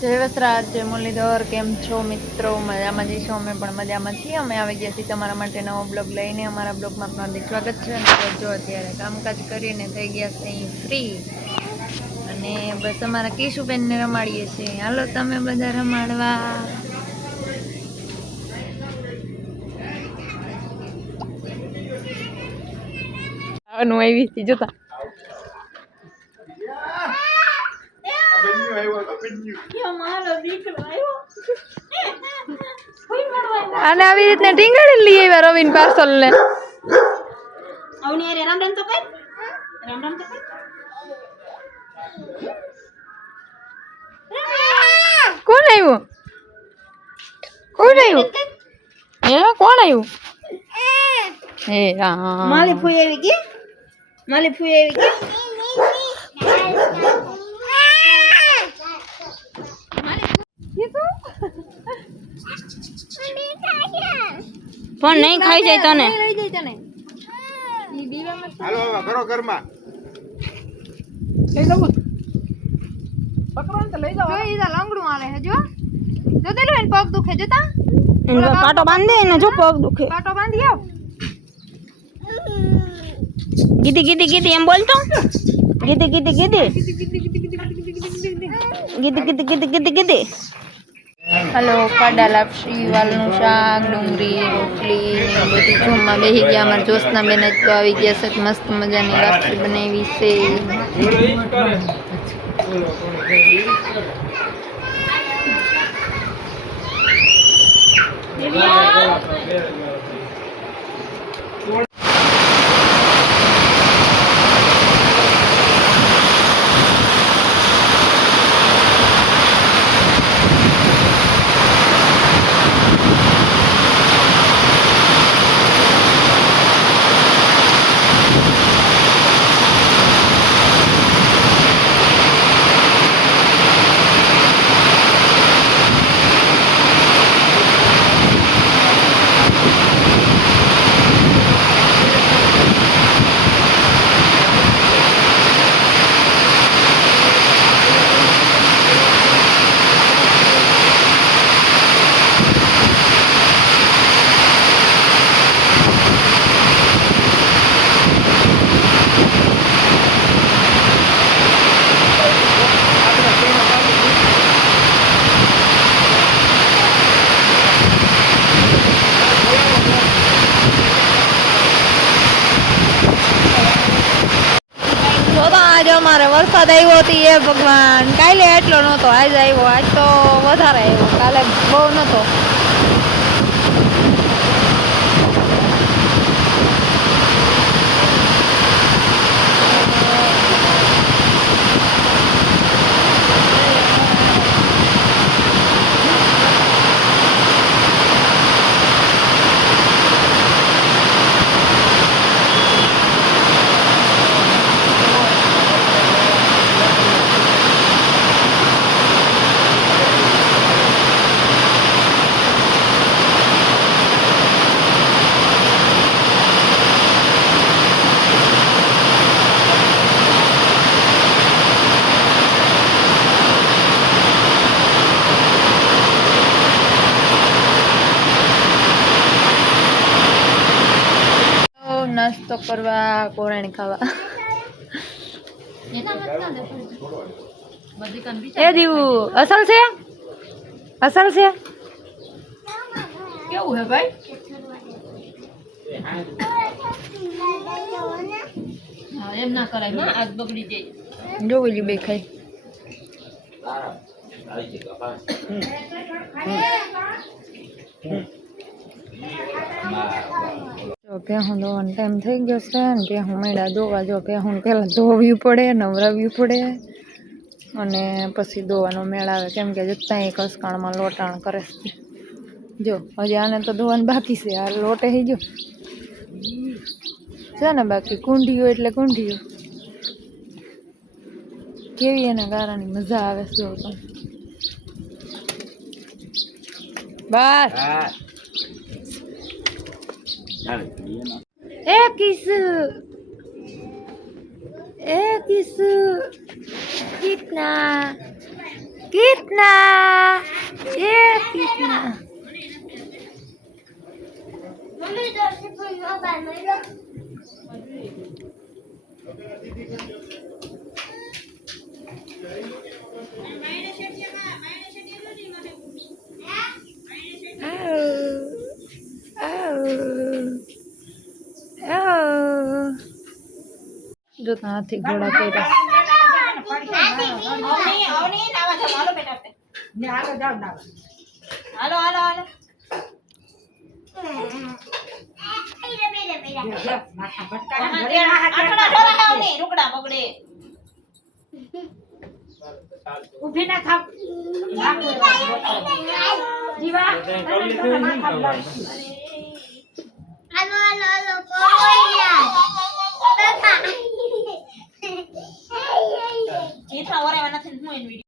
જય વસરાજ, જય મુરલીધર, કેમ છો મિત્રો? મજામાં જઈશું, અમે પણ મજામાં છીએ. અમે આવી ગયા છીએ તમારા માટે નવો બ્લોગ લઈને. અમારા બ્લોગમાં તમારું સ્વાગત છે. અને જો અત્યારે કામકાજ કરીને થઈ ગયા છે અહીં ફ્રી, અને બસ અમારા કેશુબેનને રમાડીએ છીએ. હાલો તમે બધા રમાડવા. આવી જોતા અને આવી રીતને ટીંગાડી લઈ આવ્યા રવિન પાર્સલ ને. રામ રામ તો કઈ રામ રામ તો કઈ કોણ આવ્યું? કોણ આવ્યું? હે કોણ આવ્યું? હે રામ. માલી ફૂઈ આવી ગઈ. માલી ફૂઈ આવી ગઈ. પણ નહીં ખાઈ જાય તને. લઈ જાય તને. ઈ દીવામાં હાલો હવે કરો ઘરમાં. લઈ જાવ. પકડો ને તો લઈ જાવ. જો ઈ તા લંગડું આલે હે જો. જો તેલું એને પગ દુખે જોતા. એને પાટો બાંધી દે, એને જો પગ દુખે. પાટો બાંધી આવ. ગીધી ગીધી ગીધી એમ બોલતો. ગીધી ગીધી ગીધી ગીધી ગીધી ગીધી ગીધી ગીધી. હલો, કાડા લાપસી, વાલનું શાક, ડુંગળી, રોટલી ને બધું જમવા બેસી ગયા. અમારા જોશના બેન જ તો આવી ગયા છે. મસ્ત મજાની લાપસી બનાવી છે. આજે અમારે વરસાદ આવ્યો હતી એ ભગવાન. કાલે એટલો નહોતો, આજ આવ્યો. આજ તો વધારે આવ્યો, કાલે બહુ નહોતો. નાસ્તો કરવા, કોરાણી ખાવા. એ દીવું અસલ છે? અસલ છે? કેવું હે ભાઈ? એમ ના કરાય, આજ બગડી જાય. જો ઓલી બે ખાઈ. ભેહું ધોવાનો ટાઈમ થઈ ગયો છે ને ભેહું મેળા ધોવા. જો ભેહું પહેલાં ધોવી પડે, નવરાવવી પડે, અને પછી ધોવાનો મેળ આવે. કેમ કે જતાં એ કસકાણમાં લોટાણ કરે છે. જો હજી આને તો ધોવાનું બાકી છે. આ લોટે થઈ ગયો છે ને બાકી. કુંઢીઓ એટલે કુંઢીઓ કેવી એના ગારાની મજા આવે છે. બસ એ કિસુ કિतना કિતના એ કિતના જો હાથી ઘોડા કર્યા ઉભી ના થાવ જીવા Kita orang mana sih mau ini